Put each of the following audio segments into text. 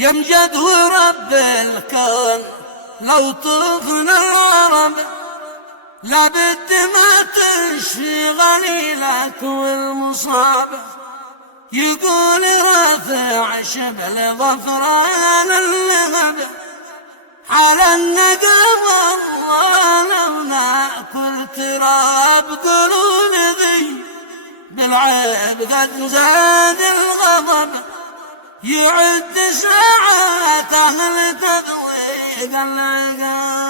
يمجد ورب الكون لو طفنا العرب لابد ما تشفي غليلك والمصاب. يقول رافع شبل ظفران اللغب على الندم والله لو ناكل تراب. قولوا لذي بالعيب قد زاد الغضب يعد ساعات أهل تذويق العقاب.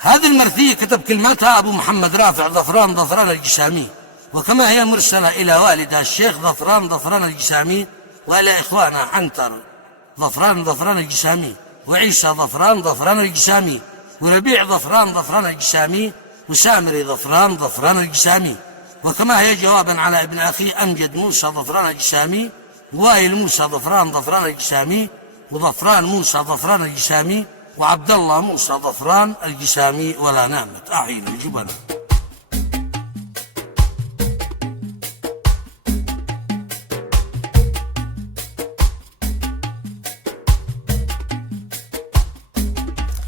هذه المرثية كتب كلمتها أبو محمد رافع ظفران الجسامي، وكما هي مرسلة إلى والده الشيخ ظفران الجسامي، وإلى إخوانه عنتر ظفران الجسامي، وعيسى ظفران الجسامي، وربيع ظفران الجسامي، وسامري ظفران الجسامي. وكما هي جوابا على ابن أخي أمجد موسى ظفران الجسامي، وائل موسى ظفران الجسامي، وظفران موسى ظفران الجسامي، وعبد الله موسى ظفران الجسامي. ولا نامت أعين الجبن.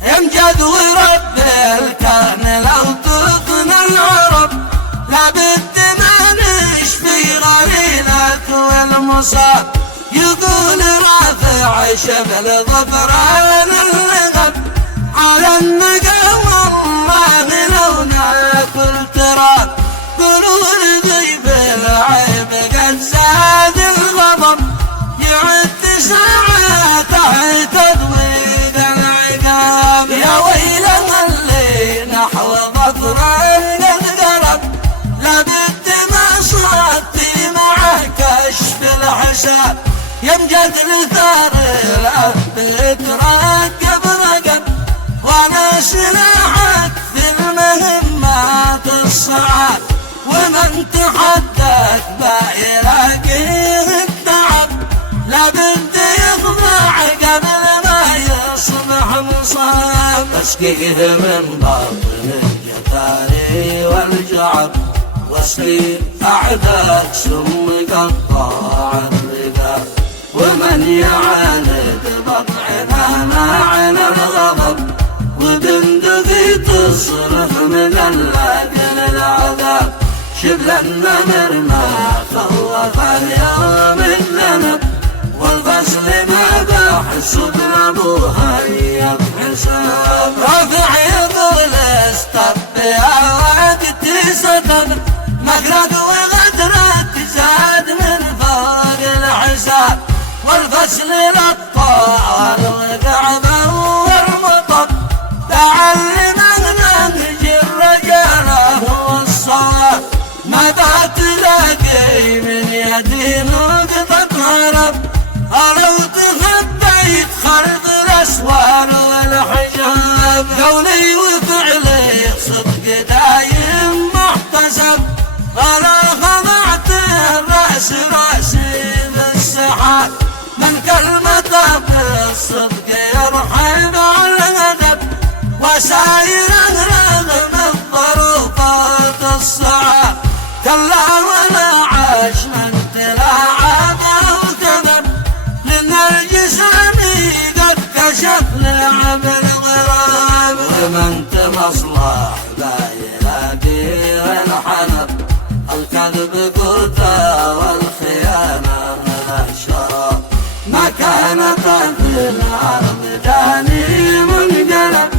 يمجد ورب الكون لو طفنا العرب لابد ما نشفي غليلك والمصاب. يقول رافع شبل ظفران اللغب على النقا والله لو ناكل تراب. قولوا لذي بالعيب قد زاد الغضب يعد ساعاته تذويق العقاب. يا ويله اللي نحو ظفران القرب لابد ما صدتي معه كشف الحساب. يمجد لثار الأرض ترقب رقب وانا سلاحك في المهمات الصعاب. ومن تحدث بايلاقيه التعب لابد يخضع قبل ما يصبح مصاب. تسقيه من باطن الجتاري والجعب واسقي أعداء سم قطاع الرقاب. ومن يعاند بضعنا مع الغضب وبندقي تصرخ مقلق للعذاب. شبل النمر ما خوف اليوم الذنب والغسل ما بحسب ابوها يبحسب. رافع يقول استب يا وقتي ستب مكرد وغدرك زاد من فوق الحساب. والفصل للطار والقعبة والمطب تعلمنا نجي الرجال والصواب. متى تلاقي من يدي نقطة هرب ألو تخبيت خلف الأسوار والحجاب. قولي وفعلي صدق دايم محتسب ألا خضعت الرأس رأسي بالسحاب. من كلمة بالصدق يرحب على الغدب وساير رغم الظروفات الصعاب. كلا ولا عاش من تلاعب أو كذب لأن الجسامي قد كشف لعب الغراب. ومن تمصلح لا يلاقيه الحنب الكذب كرته والخيانة لا شراب. مكانة في الأرض داني منقلب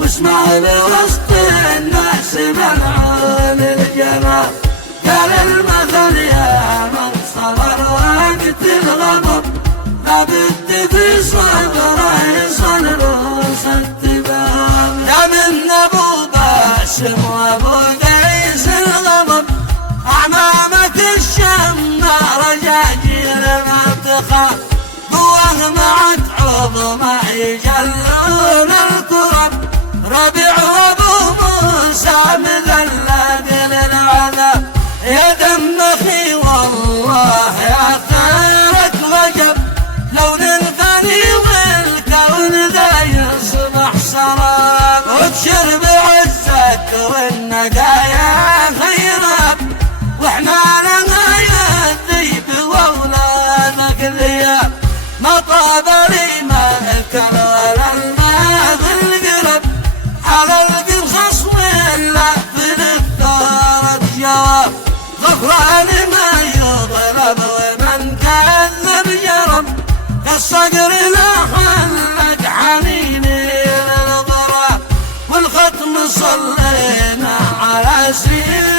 واسمع لوسط الناس ملعون الجناب. قال المثل يا من صبر وقت الغضب لابد في صبره يصل روس التباب. يا من أبو باسم وأبو قيس الغضب أعمامة الشم رجاجيل ما تخاف. قوة معك عظمى يجلون الكرب ربيع وابو موسى مذلل للعذاب. يا دم اخي والله يا ثارك وجب لو ننثني والكون ذا يصبح سراب. وابشر بعزك والنقايا خيراب واحنا لنا يا الذيب واولادك ذياب. ما طاب لي ما أكل ولا الماء في القلب على القرص ولا في الدار الجواب غفران ما يضرب ومن كذب جرب كالصقر لحلق حنيني للضراب والختم صلينا على سيدنا